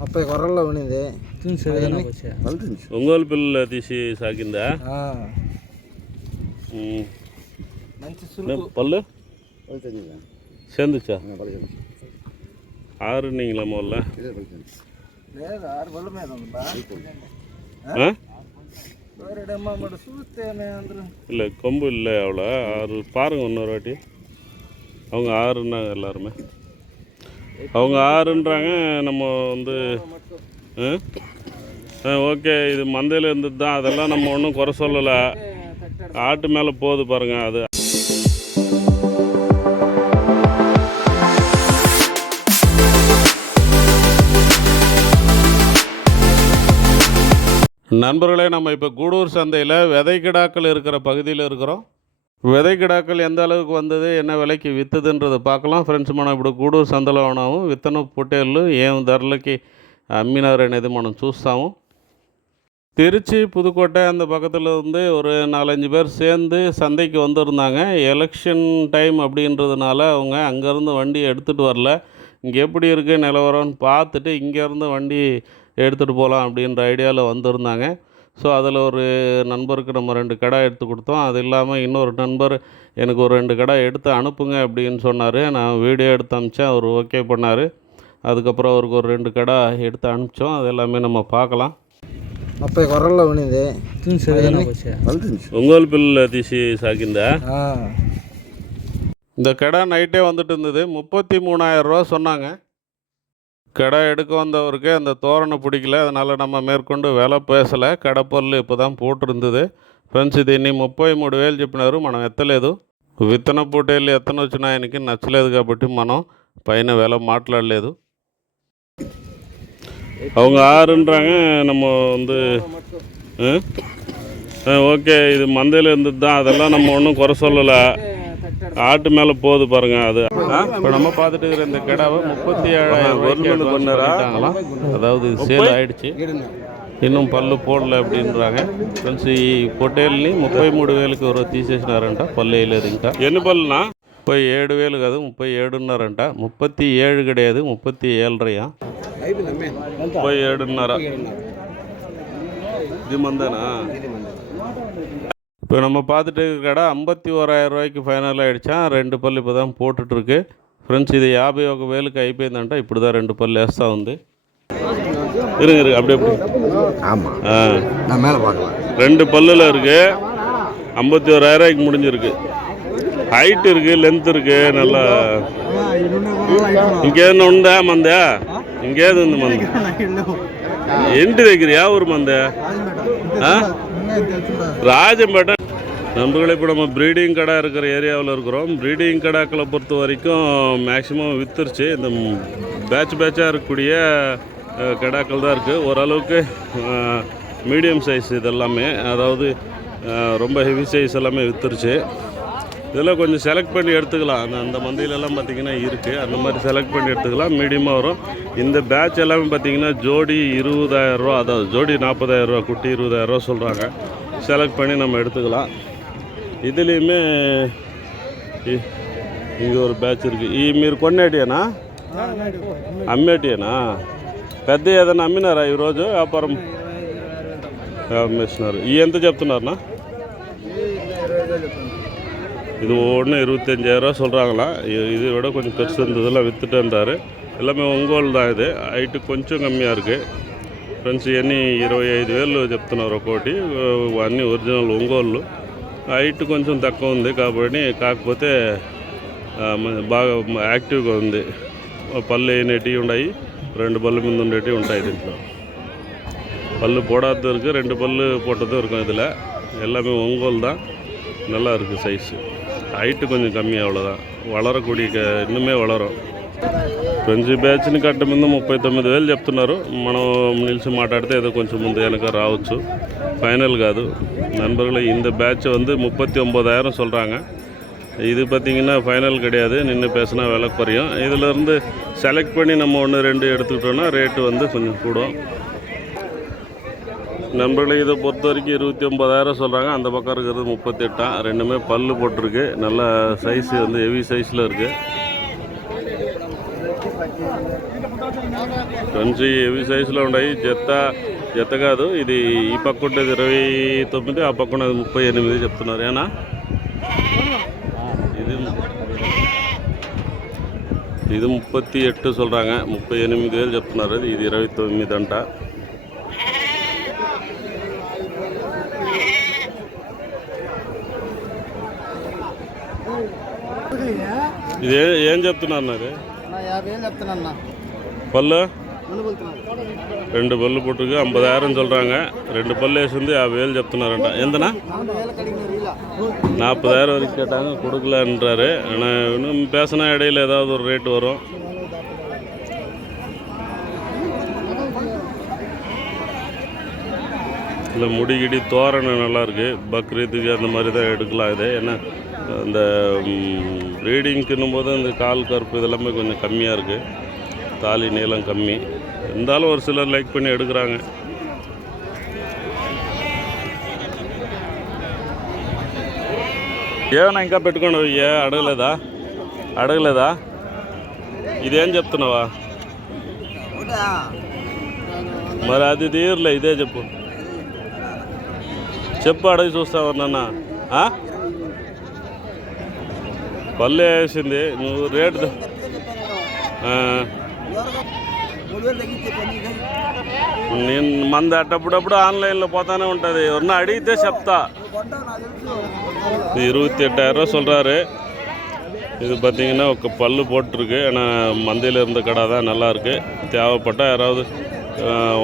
ముప్పై కొర్రల్లో ఉన్నింది. ఒంగోలు పిల్లలు తీసి సాకిందా? పళ్ళు சேர்ந்துச்சா? 6 நீங்களா முதல்ல? இல்லை கொம்பு இல்லை அவ்வளோ 6 பாருங்க இன்னொரு வாட்டி. அவங்க 6ன்னாங்க எல்லாருமே. அவங்க 6ன்றாங்க. நம்ம வந்து ஓகே, இது மந்தையில் இருந்தது தான். அதெல்லாம் நம்ம ஒன்றும் குறை சொல்லலை. ஆட்டு மேலே போகுது பாருங்கள். அது நண்பர்களே, நம்ம இப்போ கூடூர் சந்தையில் விதை கிடாக்கள் இருக்கிற பகுதியில் இருக்கிறோம். விதை கிடாக்கள் எந்த அளவுக்கு வந்தது, என்ன விலைக்கு விற்றுதுன்றதை பார்க்கலாம் ఫ్రెండ్స్. మనం ఇప్పుడు గూడూరు సంతలో ఉన్నాము. విత్తనం పొట్టేళ్ళు ఏం ధరలకి అమ్మినారు అనేది మనం చూస్తాము. திருச்சி புதுக்கோட்டை அந்த பக்கத்தில் வந்து ஒரு 4-5 பேர் சேர்ந்து சந்தைக்கு வந்திருந்தாங்க. எலெக்ஷன் டைம் அப்படின்றதுனால அவங்க அங்கேருந்து வண்டி எடுத்துகிட்டு வரல. இங்கே எப்படி இருக்குது நிலவரம்னு பார்த்துட்டு இங்கேருந்து வண்டி எடுத்துகிட்டு போகலாம் அப்படின்ற ஐடியாவில் வந்திருந்தாங்க. ஸோ அதில் ஒரு நண்பருக்கு நம்ம 2 கடை எடுத்து கொடுத்தோம். அது இல்லாமல் இன்னொரு நண்பர் எனக்கு ஒரு 2 கடை எடுத்து அனுப்புங்க அப்படின்னு சொன்னார். நான் வீடியோ எடுத்து அனுப்பிச்சேன். அவர் ஓகே பண்ணார். அதுக்கப்புறம் அவருக்கு ஒரு 2 கடை எடுத்து அனுப்பிச்சோம். அது எல்லாமே நம்ம பார்க்கலாம். 30 కొర్రల్లో ఉన్నింది. ఒంగోలు పిల్లలు తీసి సాకిందా? இந்த கடை நைட்டே வந்துட்டு இருந்தது. 33,000 ரூபா சொன்னாங்க. கடை எடுக்க வந்தவருக்கு அந்த தோரணை பிடிக்கல. அதனால் நம்ம மேற்கொண்டு விலை பேசலை. கடை பொருள் இப்போ தான் போட்டிருந்தது. ఫ్రెండ్స్, దీన్ని 33,000 చెప్పినారు. మనం ఎత్తలేదు. విత్తన పోటీలు ఎత్తనొచ్చిన ఆయనకి నచ్చలేదు కాబట్టి మనం పైన విల మాట్లాడలేదు. அவங்க 6ன்றாங்க. நம்ம வந்து ஓகே, இது மந்தையில் இருந்தது தான். அதெல்லாம் நம்ம ஒன்றும் குறை சொல்லலை. ஆட்டு மேலே போகுது பாருங்கள். அது இப்போ நம்ம பார்த்துட்டு இருக்கிற இந்த கிடாவை 37,000 பண்ணிட்டாங்களாம். அதாவது சேல் ஆகிடுச்சு. இன்னும் పళ్ళు పోడలే அப்படின்றாங்க. ఫ్రెండ్స్, ఈ పొట్టేల్ని 33,000కి ఎవరో తీసేసినారంట. పళ్ళు వేయలేదు ఇంకా. ఎన్ని పళ్ళునా? 37,000 కాదు, 37.5 37 கிடையாது, 37.5. 37.5. இது மந்தானா? இப்போ நம்ம பார்த்துட்டு இருக்க கடை 51,000 ரூபாய்க்கு ஃபைனல் ஆகிடுச்சான். 2 పళ్ళు இப்போ தான் போட்டுட்ருக்கு. ఫ్రెండ్స్, ఇది 51,000కి అయిపోయిందంట. ఇప్పుడు தான் 2 పళ్ళు వేస్తూ ఉంది. இருக்கு அப்படி அப்படி. ஆமாம், நான் மேலே பார்க்கலாம். 2 பல்லில் இருக்குது. 51,000 ரூபாய்க்கு முடிஞ்சிருக்கு. ஹைட் இருக்குது, லென்த் இருக்குது. நல்லா ఇంకేదన్నా ఉందా మందే? ఇంకేది ఉంది మంద? ఇంటి దగ్గర యా ఊరు మందే? ராஜம்பேட்டை. நண்பர்களே, இப்போ நம்ம ப்ரீடிங் கடை இருக்கிற ஏரியாவில் இருக்கிறோம். ப்ரீடிங் கடாக்களை பொறுத்த வரைக்கும் மேக்ஸிமம் விற்றுருச்சு. இந்த பேட்சாக இருக்கக்கூடிய கடாக்கள் தான் இருக்குது. ஓரளவுக்கு மீடியம் சைஸ் இதெல்லாமே, அதாவது ரொம்ப ஹெவி சைஸ் எல்லாமே விற்றுருச்சு. இதெல்லாம் கொஞ்சம் செலக்ட் பண்ணி எடுத்துக்கலாம். அந்த மந்தையிலெல்லாம் பார்த்திங்கன்னா இருக்குது. அந்த மாதிரி செலக்ட் பண்ணி எடுத்துக்கலாம். மீடியமாக வரும். இந்த பேட்ச் எல்லாமே பார்த்திங்கன்னா ஜோடி 20,000 ரூபா, அதாவது ஜோடி 40,000 ரூபா, குட்டி 20,000 ரூபா சொல்கிறாங்க. செலக்ட் பண்ணி நம்ம எடுத்துக்கலாம். இதுலேயுமே இங்கே ஒரு பேட்ச் இருக்குது. ఈ మీరు కొన్నేటియేనా అమ్మేటియేనా? పెద్ద ఏదైనా అమ్మినారా ఈరోజు? వ్యాపారం అమ్మేస్తున్నారు. ఈ ఎంత చెప్తున్నారన్నా? இது ஒன்று 25,000 ரூபா சொல்கிறாங்களா. இது விட கொஞ்சம் பெருசு இருந்ததெல்லாம் விற்றுட்டேன்றாரு. எல்லாமே ఒంగోలు தான். இது హైట్ కొంచెం కమ్మిயாக இருக்குது. ఫ్రెండ్స్, ఇవన్నీ 25,000 చెప్తున్నారు ఒక్కోటి. అన్నీ ఒరిజినల్ ఒంగోలు. హైట్ కొంచెం తక్కువ ఉంది కాబట్టి, కాకపోతే బాగా యాక్టివ్గా ఉంది. పళ్ళు వేయనేటివి ఉన్నాయి, 2 பல்லு మీద ఉండేటివి ఉంటాయి. దీంట్లో பல்லு போடாதது இருக்குது, 2 பல்லு போட்டதும் இருக்கும். இதில் எல்லாமே ఒంగోలు தான். நல்லா இருக்குது சைஸு. ஹைட்டு கொஞ்சம் கம்மி, அவ்வளோதான். వளరக்கூடிய இன்னுமே வளரும். ఫ్రెండ్స్, బ్యాచ్ని కట్ట ముందు 39,000 చెప్తున్నారు. మనం నిలిచి మాట్లాడితే ఏదో కొంచెం ముందు వెనక రావచ్చు. ஃபைனல் காது. நண்பர்களே, இந்த பேட்ச் வந்து 39,000 சொல்கிறாங்க. இது பார்த்திங்கன்னா ஃபைனல் கிடையாது. நின்று பேசினா விலை குறையும். இதிலேருந்து செலக்ட் பண்ணி நம்ம 1-2 எடுத்துக்கிட்டோன்னா ரேட்டு வந்து கொஞ்சம் கூடும். நண்பர்களே, இதை பொறுத்த வரைக்கும் 29,000 சொல்கிறாங்க. அந்த பக்கம் இருக்கிறது 38. ரெண்டுமே பல்லு போட்டிருக்கு. நல்ல சைஸு வந்து ஹெவி சைஸில் இருக்குது. ఫ్రెండ్స్ హెవీ సైజులో ఉన్నాయి. జత కాదు ఇది, ఈ పక్క ఉండేది 29, ఆ పక్క ఉన్నది 38 చెప్తున్నారు. ఏనా ఇది 38 சொல்கிறாங்க, 38,000 చెప్తున్నారు. ఇది 29 అంట. ఇది ఏం చెప్తున్నారు నాది? 50,000 చెప్తున్నా. பல்லு 2 பல்லு போட்டுருக்கு 50,000 சொல்கிறாங்க. 2 பல்லு வேசிந்து 50,000 చెప్తున్నారంట. ఎంతనా? 40,000 வரைக்கும் கேட்டாங்க, கொடுக்கலன்றாரு. ஆனால் இன்னும் பேசினா இடையில ஏதாவது ஒரு ரேட்டு வரும். இல்லை முடிகிடி தோரணம் நல்லாயிருக்கு. பக்ரீத்துக்கு அந்த மாதிரி தான் எடுக்கலாம். இது ஏன்னா இந்த ப்ரீடிங்க்குன்னும் போது இந்த கால் கருப்பு இதெல்லாமே கொஞ்சம் கம்மியாக இருக்குது. தாலி நீளம் கம்மி இருந்தாலும் ஒரு சிலர் லைக் பண்ணி எடுக்கிறாங்க. ఏమన్నా ఇంకా పెట్టుకోండి. అడగలేదా? ఇదేం చెప్తున్నావా? మరి అది తీయర్లే, ఇదే చెప్పు అడిగి చూస్తావు నాన్న. పల్లె వేసింది, నువ్వు రేటు నేను మంది అట్టప్పుడప్పుడు ఆన్లైన్లో పోతానే ఉంటుంది. ఎవరన్నా అడిగితే చెప్తా. 28,000 சொல்கிறாரு. இது பார்த்திங்கன்னா ஒரு பல்லு போட்டிருக்கு. ஆனால் மந்தையில் இருந்த கடை தான் நல்லாயிருக்கு. தேவைப்பட்டால் யாராவது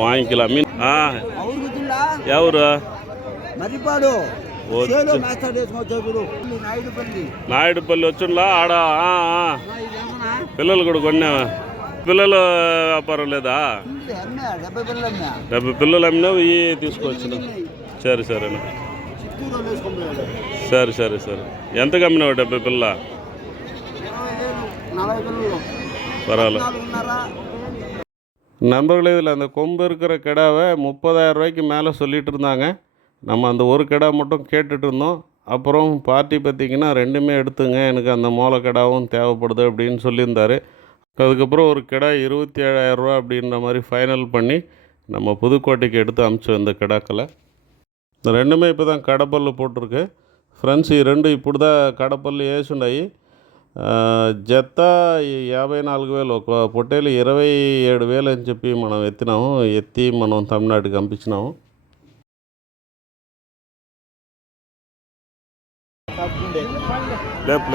வாங்கிக்கலாம். மீன் ఎవరు? నాయుడుపల్లి వచ్చుండ్లా ఆడ. పిల్లలు కూడా కొన్నా. పిల్లలు వ్యాపారం లేదా? 70 పిల్లలు అమ్మినావు, ఇవి తీసుకోవచ్చు. సరేనా, సరే. ఎంతకు అమ్మినావు 70 పిల్ల? பரவாயில்ல. நண்பர்களே, இதில் அந்த கொம்பு இருக்கிற கிடாவை 30,000 ரூபாய்க்கு மேலே சொல்லிகிட்டு இருந்தாங்க. நம்ம அந்த ஒரு கிடா மட்டும் கேட்டுட்டு இருந்தோம். அப்புறம் பார்ட்டி பார்த்திங்கன்னா 2மே எடுத்துங்க, எனக்கு அந்த மூளை கிடாவும் தேவைப்படுது அப்படின்னு சொல்லியிருந்தார். அதுக்கப்புறம் ஒரு கிடா 27,000 ரூபா அப்படின்ற மாதிரி ஃபைனல் பண்ணி நம்ம புதுக்கோட்டைக்கு எடுத்து அனுப்பிச்சோம் இந்த கிடாக்களை. இந்த 2மே இப்போ தான் కడపల్లు పోட்டிருக்கு. ఫ్రెండ్స్ ఈ 2 ఇప్పుడు దా కడపల్లు వేసుండాయి. జత 54,000, ఒక పొట్టేలు 27,000 అని చెప్పి మనం ఎత్తి మనం తమిళనాడుకి పంపించినాము. లేపు